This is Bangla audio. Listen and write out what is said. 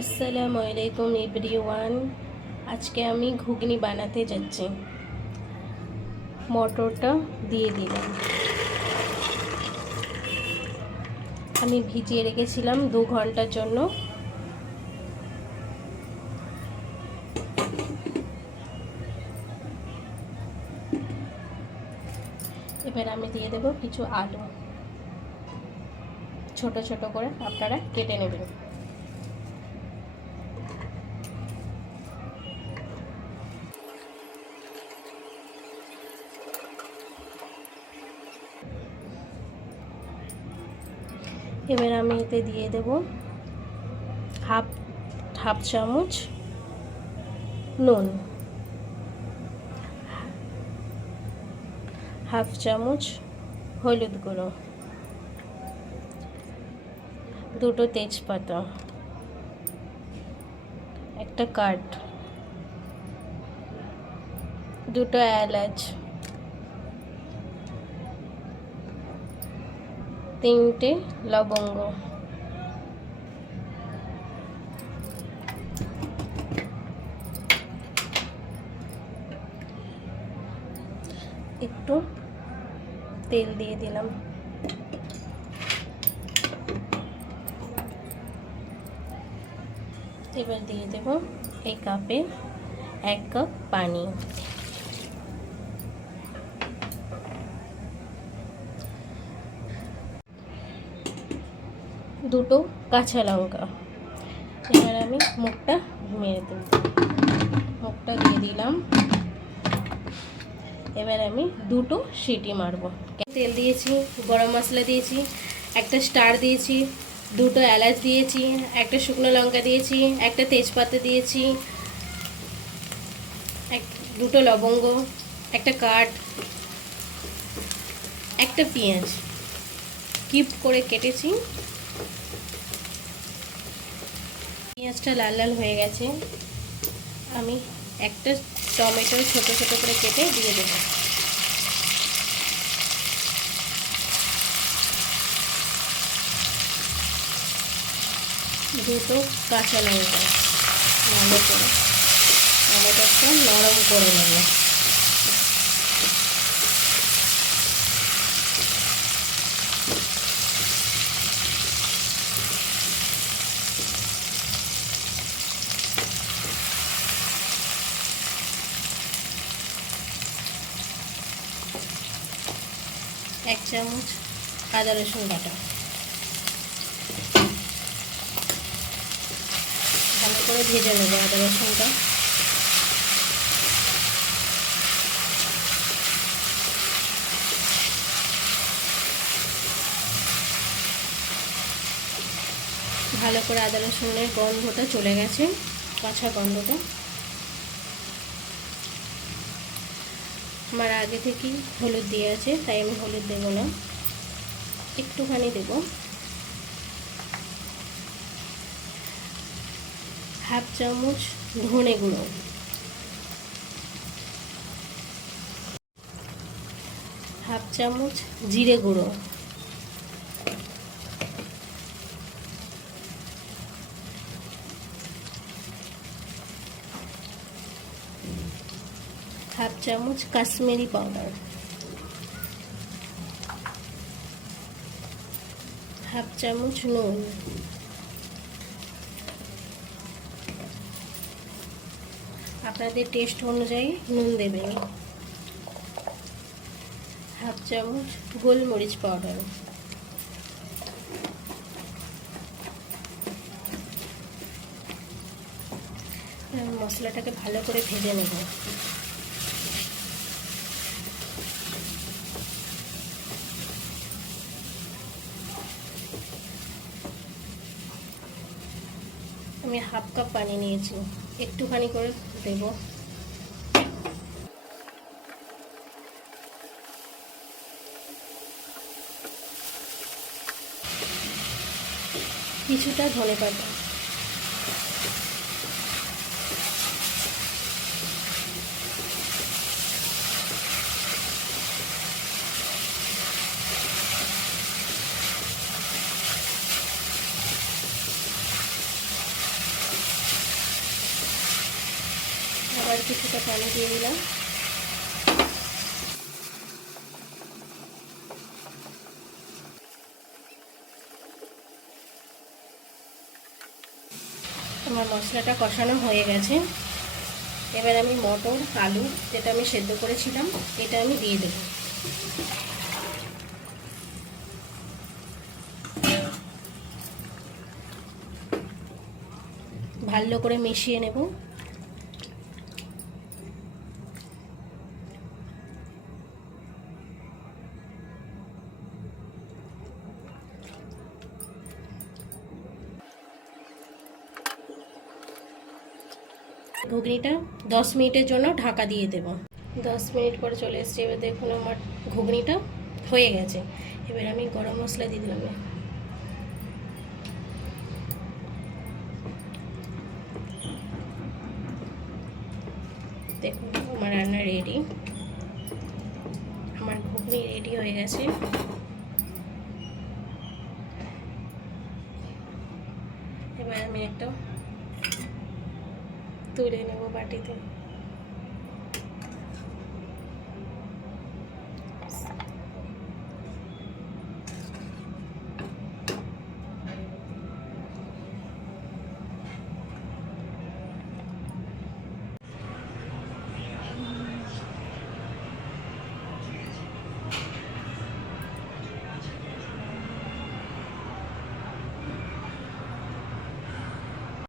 আসসালামু আলাইকুম এভরিওয়ান। আজকে আমি ঘুগনি বানাতে যাচ্ছি। মটরটা দিয়ে দিলাম। আমি ভিজিয়ে রেখেছিলাম 2 ঘন্টার জন্য। এবার আমি দিয়ে দেব কিছু আলু, ছোট ছোট করে আপনারা কেটে নেবেন। এবার আমি এতে দিয়ে দেব হাফ চামচ নুন, হাফ চামচ হলুদ গুঁড়ো, 2টো তেজপাতা, একটা কাঠ, 2টো এলাচ, 3টে লবঙ্গ, একটু তেল দিয়ে দিলাম। এবার দিয়ে দেব এই কাপে 1 কাপ পানি। দুটো কাঁচা লঙ্কা। এবার আমি মুখটা মেরে দেব। মুখটা দিয়ে দিলাম। এবার আমি 2টো সিটি মারবো। তেল দিয়েছি, গরম মশলা দিয়েছি, একটা স্টার দিয়েছি, 2টো এলাচ দিয়েছি, একটা শুকনো লঙ্কা দিয়েছি, একটা তেজপাতা দিয়েছি, 2টো লবঙ্গ, একটা কাঠ, একটা পেঁয়াজ কিউব করে কেটেছি। পেঁয়াজটা লাল লাল হয়ে গেছে। আমি একটা টমেটো ছোট ছোট করে কেটে দিয়ে দেবো। দুটো কাঁচা লঙ্কা ভালো করে টমেটোটা নরম করে নেব। এক চামচ আদা রসুন বাটা ভালো করে ভেজে নেব। আদা রসুনটা ভালো করে আদা রসুনের গন্ধটা চলে গেছে, কাঁচা গন্ধটা। আমার আগে থেকেই হলুদ দিয়ে আছে, তাই আমি হলুদ দেব না, একটুখানি দেব। হাফ চামচ ধনে গুঁড়ো, হাফ চামচ জিরে গুঁড়ো, হাফ চামচ কাশ্মীরি পাউডার, হাফ চামচ নুন, আপনাদের টেস্ট অনুযায়ী নুন দেবেন, হাফ চামচ গোলমরিচ পাউডার, মশলাটাকে ভালো করে ভেজে নেব। আমি হাফ কাপ পানি নিয়েছি, একটুখানি করে দেব। কিছুটা ধনেপাতা, কিছুটা পানি দিয়ে দিলাম। আমার মশলাটা কষানো হয়ে গেছে। এবার আমি মটর আলু যেটা আমি সেদ্ধ করেছিলাম এটা আমি দিয়ে দেব। ভালো করে মিশিয়ে নেব। ঘুগনিটা 10 মিনিটের জন্য ঢাকা দিয়ে দেব। 10 মিনিট পরে চলে এসেছে। এবার দেখুন আমার ঘুগনিটা হয়ে গেছে। এবার আমি গরম মশলা দিয়ে দিলাম। দেখুন আমার রান্না রেডি, আমার ঘুগনি রেডি হয়ে গেছে। এবার আমি একটা তুলে নেব বাটিতে।